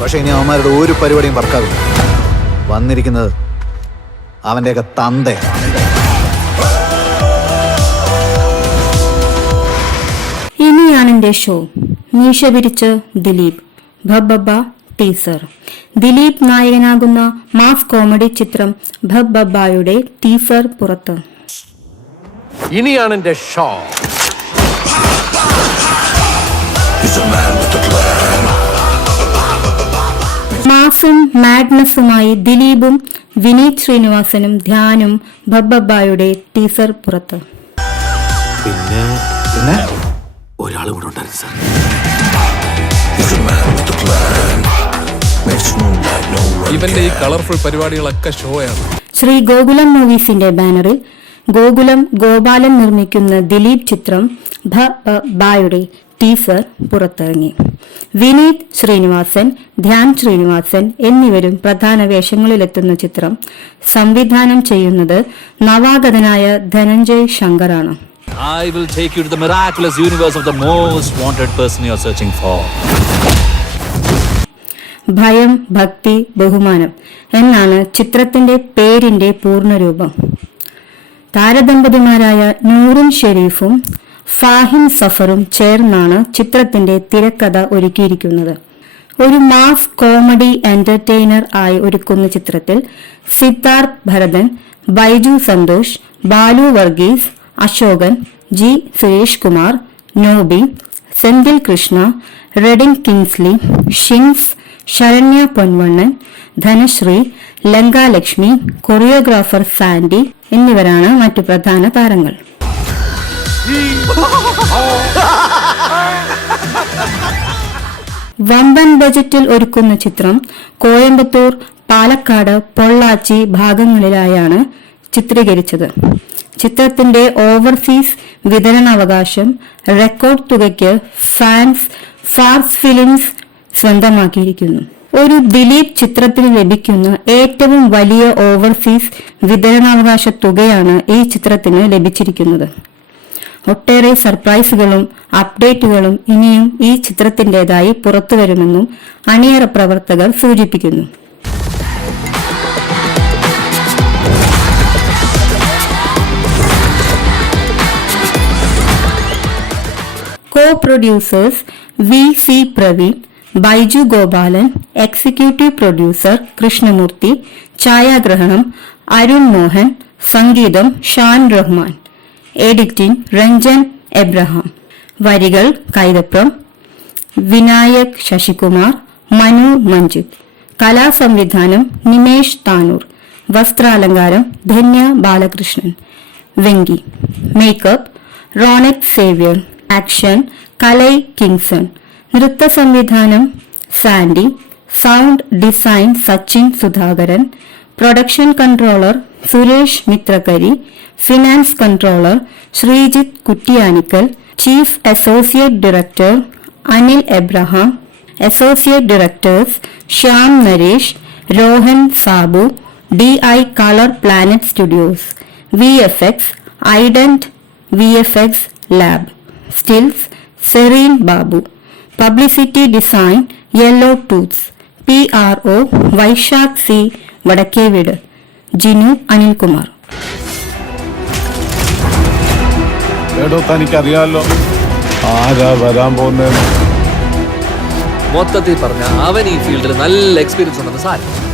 പക്ഷെ ഇനി അവന്മാരുടെ ഒരു പരിപാടിയും പറക്കാവില്ല. വന്നിരിക്കുന്നത് അവന്റെയൊക്കെ തന്ത. ഇനിയാണ് എന്റെ ഷോ. മീശ പിരിച്ച് ദിലീപ്. ഭബ്ബബ്ബ ടീസർ. ദിലീപ് നായകനാകുന്ന മാസ് കോമഡി ചിത്രം ഭബ്ബബ്ബയുടെ ടീസർ പുറത്ത്. ഇനിയാണ് എന്റെ ഷോ. മാസും മാഡ്നസുമായി ദിലീപും വിനീത് ശ്രീനിവാസനും ധ്യാനും ഭബ്ബബ്ബയുടെ ടീസർ പുറത്ത്. പിന്നെ ഒരാൾ കൂടെ ഉണ്ടായിരുന്നു സാർ. ഇവന്റെ ഈ കളർഫുൾ പരിപാടികളൊക്കെ ഷോയാണ്. ശ്രീ ഗോകുലം മൂവീസിന്റെ ബാനറിൽ ഗോകുലം ഗോപാലൻ നിർമ്മിക്കുന്ന ദിലീപ് ചിത്രം ഭബ്ബബ്ബയുടെ ടീസർ പുറത്തിറങ്ങി. വിനീത് ശ്രീനിവാസൻ, ധ്യാൻ ശ്രീനിവാസൻ എന്നിവരും പ്രധാന വേഷങ്ങളിലെത്തുന്ന ചിത്രം സംവിധാനം ചെയ്യുന്നത് നവാഗതനായ Dhananjay ശങ്കറാണ്. I will take you to the miraculous universe of the most wanted person you are searching for. ഭയം, ഭക്തി, ബഹുമാനം എന്നാണ് ചിത്രത്തിന്റെ പേരിന്റെ പൂർണ്ണരൂപം. താരദമ്പതിമാരായ നൂറും ഷെരീഫും ഫാഹിം സഫറും ചേർന്നാണ് ചിത്രത്തിന്റെ തിരക്കഥ ഒരുക്കിയിരിക്കുന്നത്. ഒരു മാസ് കോമഡി എന്റർടൈനർ ആയി ഒരുക്കുന്ന ചിത്രത്തിൽ സിദ്ധാർത്ഥ് ഭരതൻ, ബൈജു സന്തോഷ്, ബാലു വർഗീസ്, അശോകൻ, ജി സുരേഷ് കുമാർ, നോബി, സെന്തിൽ കൃഷ്ണ, റെഡിൻ കിങ്സ്ലി, ഷിൻസ്, ശരണ്യ പൊൻവണ്ണൻ, ധനശ്രീ, ലങ്കാലക്ഷ്മി, കൊറിയോഗ്രാഫർ സാൻഡി എന്നിവരാണ് മറ്റു പ്രധാന താരങ്ങൾ. വമ്പൻ ബജറ്റിൽ ഒരുക്കുന്ന ചിത്രം കോയമ്പത്തൂർ, പാലക്കാട്, പൊള്ളാച്ചി ഭാഗങ്ങളിലായാണ് ചിത്രീകരിച്ചത്. ചിത്രത്തിന്റെ ഓവർസീസ് വിതരണാവകാശം റെക്കോർഡ് തുകയ്ക്ക് ഫാർസ് ഫിലിംസ് സ്വന്തമാക്കിയിരിക്കുന്നു. ഒരു ദിലീപ് ചിത്രത്തിന് ലഭിക്കുന്ന ഏറ്റവും വലിയ ഓവർസീസ് വിതരണാവകാശ തുകയാണ് ഈ ചിത്രത്തിന് ലഭിച്ചിരിക്കുന്നത്. ഒട്ടേറെ സർപ്രൈസുകളും അപ്ഡേറ്റുകളും ഇനിയും ഈ ചിത്രത്തിന്റേതായി പുറത്തുവരുമെന്നും അണിയറ പ്രവർത്തകർ സൂചിപ്പിക്കുന്നു. Co-producers V.C. Praveen, Baiju Gopalan, executive producer Krishnamoorthy, ഛായാഗ്രഹണം അരുൺ മോഹൻ, സംഗീതം ഷാൻ റഹ്മാൻ, എഡിറ്റിംഗ് രഞ്ജൻ എബ്രഹാം, വരികൾ കൈതപ്രം, വിനായക് ശശികുമാർ, മനു മഞ്ജിത്ത്, കലാസംവിധാനം നിമേഷ് താനൂർ, വസ്ത്രാലങ്കാരം ധന്യ ബാലകൃഷ്ണൻ, വെങ്കി, മേക്കപ്പ് റോണക് സേവ്യർ, ആക്ഷൻ കലൈ കിങ്സൺ, നൃത്ത സംവിധാനം Sandy, sound design Sachin Sudhakaran, production controller Suresh Mithrakari, finance controller Sreejith Kuttiyanickal, chief associate director Anil Abraham, associate directors Shyam Naresh, Rohan Sabu, DI colour planet studios, VFX ident VFX lab, stills Sereen Babu, publicity design yellow tooths, PRO Vaisakh C Vadakkeveed, Jinu Anilkumar. തനിക്കറിയാലോ ആരാ വരാൻ പോകുന്നത്. മൊത്തത്തിൽ പറഞ്ഞ അവൻ ഈ ഫീൽഡിൽ നല്ല എക്സ്പീരിയൻസ് ഉണ്ടെന്ന് സാരം.